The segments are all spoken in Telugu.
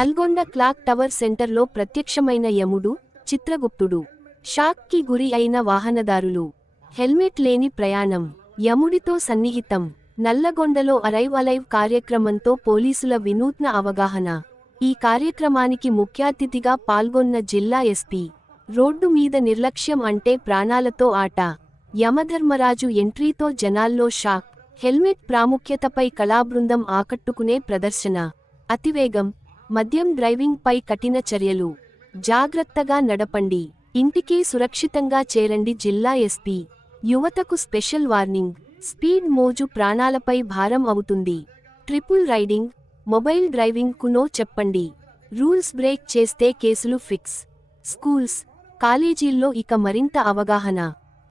నల్గొండ క్లాక్ టవర్ సెంటర్లో ప్రత్యక్షమైన యముడు, చిత్రగుప్తుడు. షాక్ కి గురి అయిన వాహనదారులు. హెల్మెట్ లేని ప్రయాణం. యముడితో సన్నిహితం. నల్లగొండలో అరైవ్ అలైవ్ కార్యక్రమంతో పోలీసుల వినూత్న అవగాహన. ఈ కార్యక్రమానికి ముఖ్యాతిథిగా పాల్గొన్న జిల్లా ఎస్పీ. రోడ్డు మీద నిర్లక్ష్యం అంటే ప్రాణాలతో ఆట. యమధర్మరాజు ఎంట్రీతో జనాల్లో షాక్. హెల్మెట్ ప్రాముఖ్యతపై కళాబృందం ఆకట్టుకునే ప్రదర్శన. అతివేగం, మద్యం డ్రైవింగ్ పై కఠిన చర్యలు. జాగ్రత్తగా నడపండి, ఇంటికి సురక్షితంగా చేరండి. జిల్లా ఎస్పీ. యువతకు స్పెషల్ వార్నింగ్. స్పీడ్ మోజు ప్రాణాలపై భారం అవుతుంది. ట్రిపుల్ రైడింగ్, మొబైల్ డ్రైవింగ్ కు నో చెప్పండి. రూల్స్ బ్రేక్ చేస్తే కేసులు ఫిక్స్. స్కూల్స్, కాలేజీల్లో ఇక మరింత అవగాహన.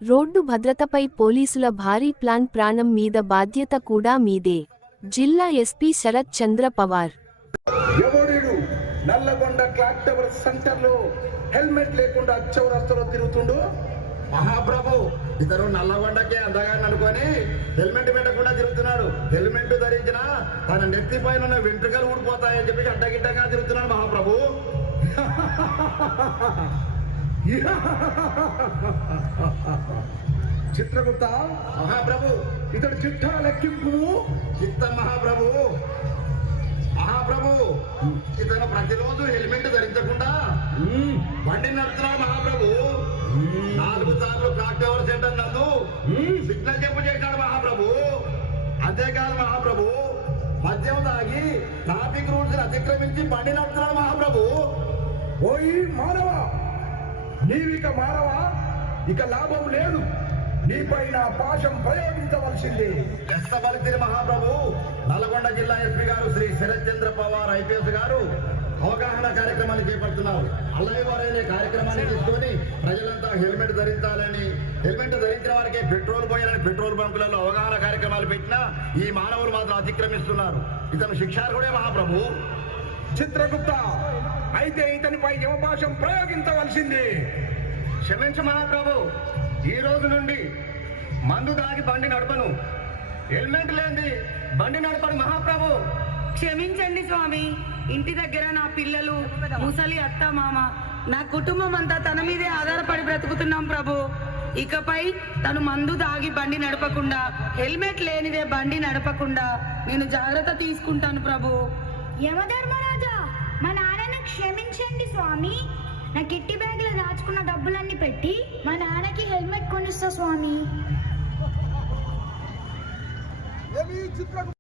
రోడ్డు భద్రతపై పోలీసుల భారీ ప్లాన్. ప్రాణం మీద బాధ్యత కూడా మీదే. జిల్లా ఎస్పీ శరత్ చంద్ర పవార్. నల్లగొండ క్లాక్ టవర్ సెంటర్లో హెల్మెట్ లేకుండా చౌరస్తాలో తిరుగుతుండు. మహాప్రభు ఇతరు నల్లగొండకే అందగాని అనుకొని హెల్మెట్ పెట్టకుండా తిరుగుతున్నాడు. హెల్మెట్ ధరించిన తన నెత్తి పైన వెంట్రుకలు ఊడిపోతాయని చెప్పి అడ్డగిడ్డగా తిరుగుతున్నాడు మహాప్రభు. చిత్రగుప్త మహాప్రభు ఇతడు చిట్టా లెక్కింపు. చిత్త మహాప్రభు. మహాప్రభు ఇతను ప్రతిరోజు హెల్మెట్ ధరించకుండా బండి నడుపుతున్నాడు మహాప్రభు. 4 సార్లు క్లాక్ టవర్ సెంటర్ నందు సిగ్నల్ చెప్పు చేశాడు మహాప్రభు. అంతేకాదు మహాప్రభు మద్యం తాగి ట్రాఫిక్ రూల్స్ అతిక్రమించి బండి నడుపుతున్నాడు మహాప్రభు. ఓయి మానవ, నీవిక మానవా, ఇక లాభం లేదు. నీపైన పాశం ప్రయోగించవలసింది. ఎస్తబలితిని మహాప్రభు. నల్గొండ జిల్లా ఎస్పీ గారు శ్రీ శరత్ చంద్ర పవార్ ఐపీఎస్ గారు అవగాహన కార్యక్రమాన్ని చేపడుతున్నారు. అలైవ్ అనే కార్యక్రమాన్ని తీసుకొని ప్రజలంతా హెల్మెట్ ధరించాలని, హెల్మెట్ ధరించిన వారికి పెట్రోల్ పోయాలని పెట్రోల్ బంకులలో అవగాహన కార్యక్రమాలు పెట్టినా ఈ మానవులు మాత్రం అతిక్రమిస్తున్నారు. ఇతను శిక్షార్హుడే మహాప్రభు. చిత్రగుప్త, అయితే ఇతనిపై యమపాశం ప్రయోగించవలసింది. క్షమించు మహాప్రభు, ఈ రోజు నుండి మందు దాగి బండి నడపను, హెల్మెట్ లేని బండి నడపను మహాప్రభు. క్షమించండి స్వామి. ఇంటి దగ్గర నా పిల్లలు, ముసలి అత్త మామ, నా కుటుంబం అంతా తన మీదే ఆధారపడి బ్రతుకుతున్నాం ప్రభు. ఇకపై తను మందు దాగి బండి నడపకుండా, హెల్మెట్ లేనిదే బండి నడపకుండా నేను జాగ్రత్త తీసుకుంటాను ప్రభు. యమధర్మరాజా, మా నాన్నను క్షమించండి స్వామి. నా కిట్టి బ్యాగ్లో దాచుకున్న డబ్బులన్నీ పెట్టి మా నాన్నకి హెల్మెట్ కొనిస్తా స్వామి.